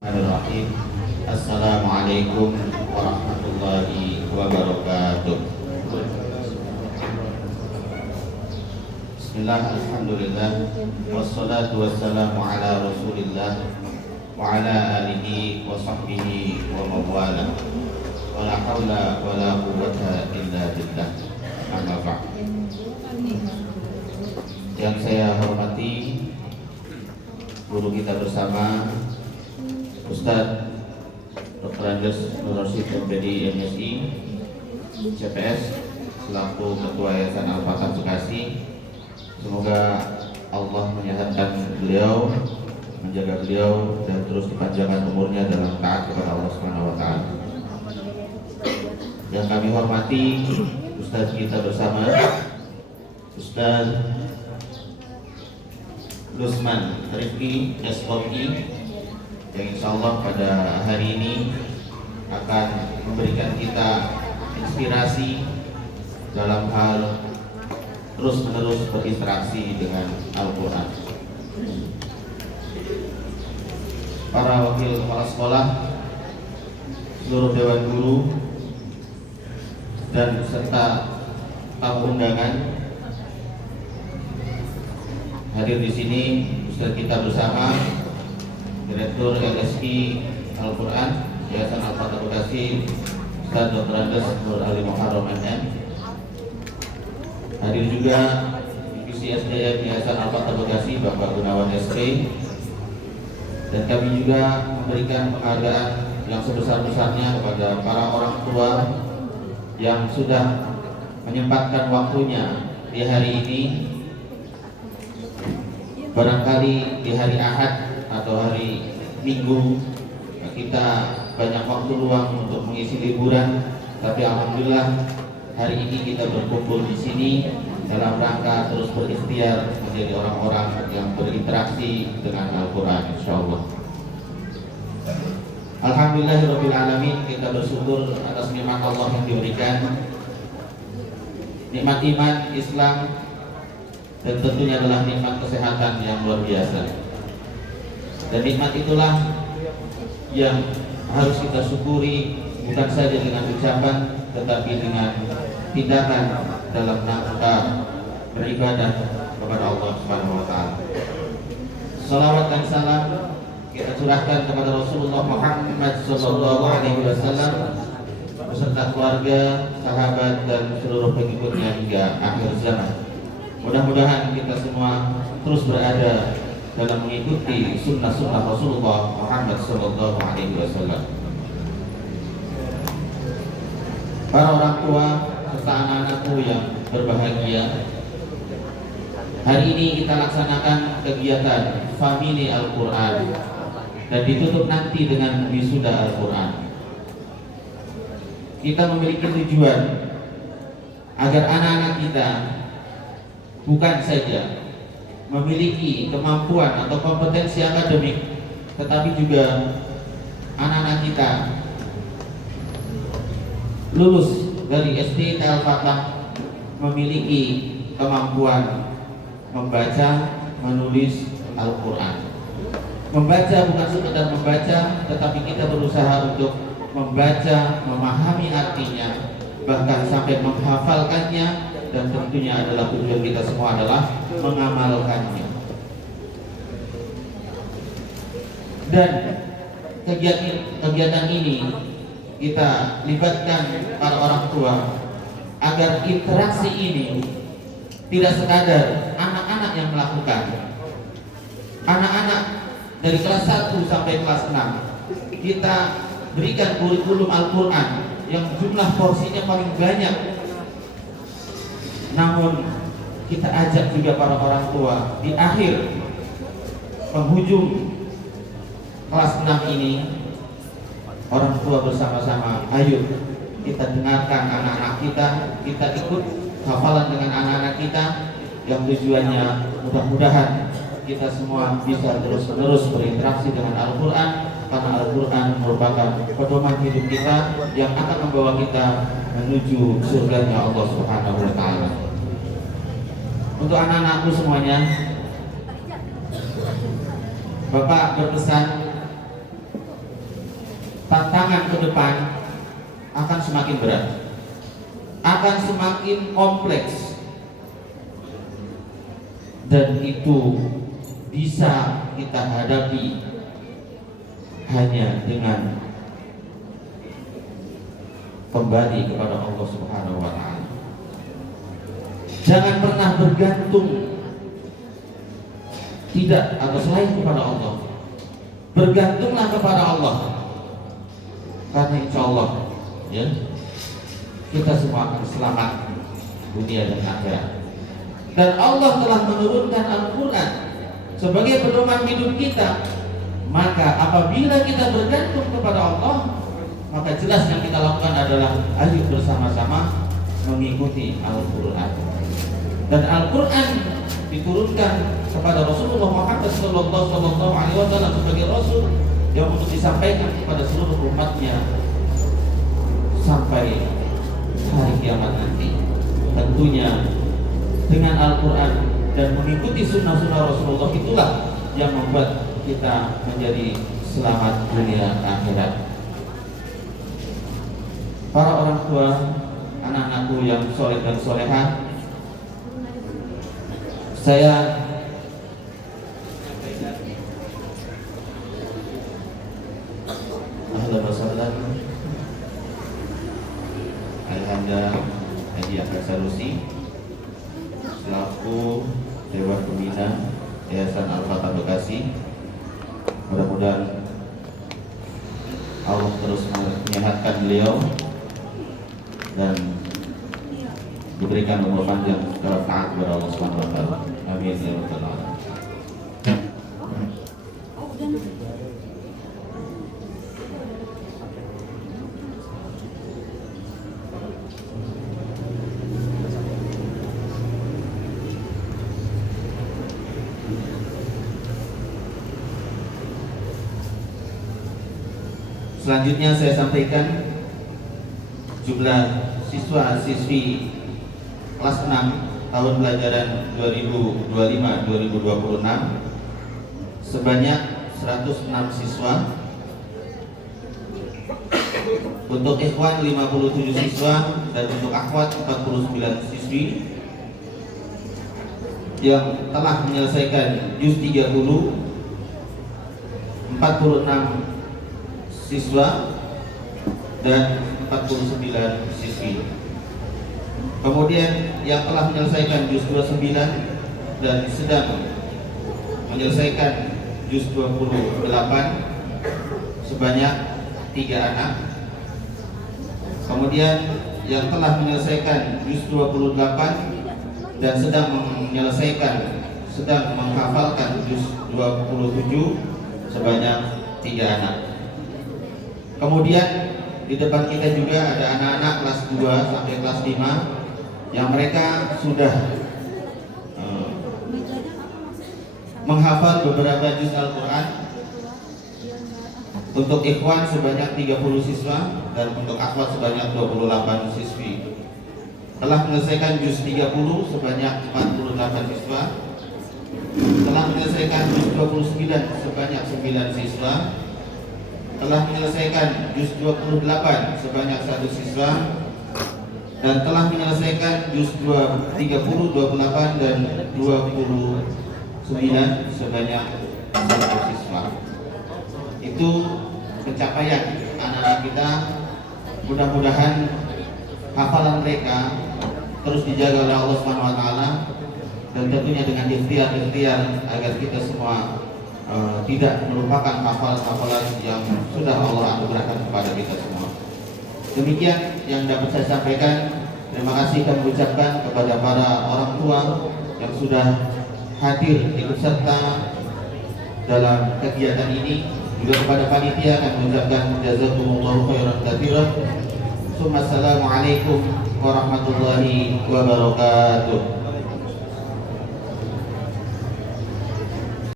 Bismillahirrahmanirrahim. Assalamualaikum warahmatullahi wabarakatuh. Bismillah, alhamdulillah, wassalatu wassalamu ala rasulillah wa ala alihi wa sahbihi wa mawala wa la hawla wa la quwwata illa billah. Amma ba'd. Yang saya hormati guru kita bersama Ustadz Dr. Andes Nur Rasyid MPD MSI CPS selaku Ketua Yayasan Al-Fatah Bekasi. Semoga Allah menyehatkan beliau, menjaga beliau dan terus dipanjangkan umurnya dalam taat kepada Allah Subhanahu wa taala. Yang kami hormati Ustadz kita bersama Ustadz Lusman Rifki SOI yang insya Allah pada hari ini akan memberikan kita inspirasi dalam hal terus-menerus berinteraksi dengan Al-Quran. Para wakil kepala sekolah, seluruh dewan guru, dan serta tamu undangan hadir di sini, Ustaz kita bersama Direktur LSI Al-Quran Yayasan Al-Fatah Bekasi Ustaz Dr. Andes Nur Ali Muharram MM. Hadir juga Divisi SDM Yayasan Al-Fatah Bekasi Bapak Gunawan SP. Dan kami juga memberikan penghargaan yang sebesar-besarnya kepada para orang tua yang sudah menyempatkan waktunya di hari ini. Barangkali di hari Ahad atau hari Minggu kita banyak waktu luang untuk mengisi liburan, tapi alhamdulillah hari ini kita berkumpul di sini dalam rangka terus berikhtiar menjadi orang-orang yang berinteraksi dengan Al-Quran, insyaallah. Alhamdulillahirabbil alamin, kita bersyukur atas nikmat Allah yang diberikan, nikmat iman, Islam, dan tentunya adalah nikmat kesehatan yang luar biasa. Dan nikmat itulah yang harus kita syukuri, bukan saja dengan ucapan tetapi dengan tindakan dalam rangka beribadah kepada Allah Subhanahu wa taala. Salawat dan salam kita curahkan kepada Rasulullah Muhammad sallallahu alaihi wasallam beserta keluarga, sahabat dan seluruh pengikutnya hingga akhir zaman. Mudah-mudahan kita semua terus berada dalam mengikuti sunnah-sunnah Rasulullah Muhammad sallallahu alaihi wasallam. Para orang tua serta anak-anakku yang berbahagia, hari ini kita laksanakan kegiatan Family Al-Quran dan ditutup nanti dengan wisuda Al-Quran. Kita memiliki tujuan agar anak-anak kita bukan saja memiliki kemampuan atau kompetensi akademik, tetapi juga anak-anak kita lulus dari SD Al-Fatah memiliki kemampuan membaca, menulis Al-Quran. Membaca bukan sekedar membaca, tetapi kita berusaha untuk membaca, memahami artinya, bahkan sampai menghafalkannya. Dan tentunya adalah tujuan kita semua adalah mengamalkannya. Dan kegiatan ini kita libatkan para orang tua agar interaksi ini tidak sekadar anak-anak yang melakukan. Anak-anak dari kelas 1 sampai kelas 6 kita berikan kurikulum Al-Quran yang jumlah porsinya paling banyak. Namun kita ajak juga para orang tua di akhir penghujung kelas 6 ini, orang tua bersama-sama, ayo kita dengarkan anak-anak kita ikut hafalan dengan anak-anak kita, yang tujuannya mudah-mudahan kita semua bisa terus-menerus berinteraksi dengan Al-Quran, karena Al-Quran merupakan pedoman hidup kita yang akan membawa kita menuju surganya Allah Subhanahu wa taala. Untuk anak-anakku semuanya, Bapak berpesan tantangan ke depan akan semakin berat, akan semakin kompleks, dan itu bisa kita hadapi hanya dengan kembali kepada Allah Subhanahu wa Ta'ala. Jangan pernah bergantung tidak atau selain kepada Allah. Bergantunglah kepada Allah, karena insya Allah ya, kita semua akan selamat dunia dan akhirat. Dan Allah telah menurunkan Al-Quran sebagai pedoman hidup kita. Maka apabila kita bergantung kepada Allah, maka jelas yang kita lakukan adalah ayo bersama-sama mengikuti Al-Quran. Dan Al-Quran diturunkan kepada Rasulullah Muhammad SAW sebagai Rasul yang untuk disampaikan kepada seluruh umatnya sampai hari kiamat nanti. Tentunya dengan Al-Quran dan mengikuti sunnah-sunnah Rasulullah itulah yang membuat kita menjadi selamat dunia akhirat. Para orang tua, anak-anakku yang soleh dan solehah, saya ahlan wa sahlan Ayahanda Haji Ahmad Sanusi selaku Dewan Pembina Yayasan Al-Fatah Bekasi. Mudah-mudahan Allah terus menyehatkan beliau dan diberikan umur panjang secara taat kepada Allah Subhanahu wa Ta'ala. Amin ya rabbal alamin. Selanjutnya saya sampaikan jumlah siswa-siswi kelas 6 tahun pelajaran 2025-2026 sebanyak 106 siswa. Untuk ikhwan 57 siswa dan untuk akhwat 49 siswi yang telah menyelesaikan juz 30, 46 siswa dan 49 siswi. Kemudian yang telah menyelesaikan juz 29 dan sedang menyelesaikan juz 28 sebanyak 3 anak. Kemudian yang telah menyelesaikan juz 28 dan sedang menghafalkan juz 27 sebanyak 3 anak. Kemudian di depan kita juga ada anak-anak kelas 2 sampai kelas 5 yang mereka sudah menghafal beberapa juz Al-Quran. Untuk ikhwan sebanyak 30 siswa dan untuk akhwat sebanyak 28 siswi. Telah menyelesaikan juz 30 sebanyak 48 siswa. Telah menyelesaikan juz 29 sebanyak 9 siswa. Telah menyelesaikan juz 28 sebanyak 1 siswa dan telah menyelesaikan juz 30, 28 dan 29 sebanyak 1 siswa. Itu pencapaian anak-anak kita. Mudah-mudahan hafalan mereka terus dijaga oleh Allah Subhanahu wa Ta'ala dan tentunya dengan ikhtiar agar kita semua tidak melupakan hafalan-hafalan yang sudah Allah anugerahkan kepada kita semua. Demikian yang dapat saya sampaikan. Terima kasih kami ucapkan kepada para orang tua yang sudah hadir ikut serta dalam kegiatan ini. Juga kepada panitia kami ucapkan jazakumullahu khairan katsiran. Assalamualaikum warahmatullahi wabarakatuh.